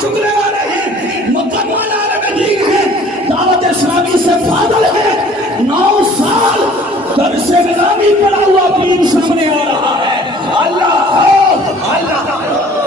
چکنے والے ہیں، مکمل عالم دین ہیں، دعوت اسلامی سے فاضل ہے، 9 سال درس نظامی پڑھا ہوا دین سامنے آ رہا ہے۔ اللہ اللہ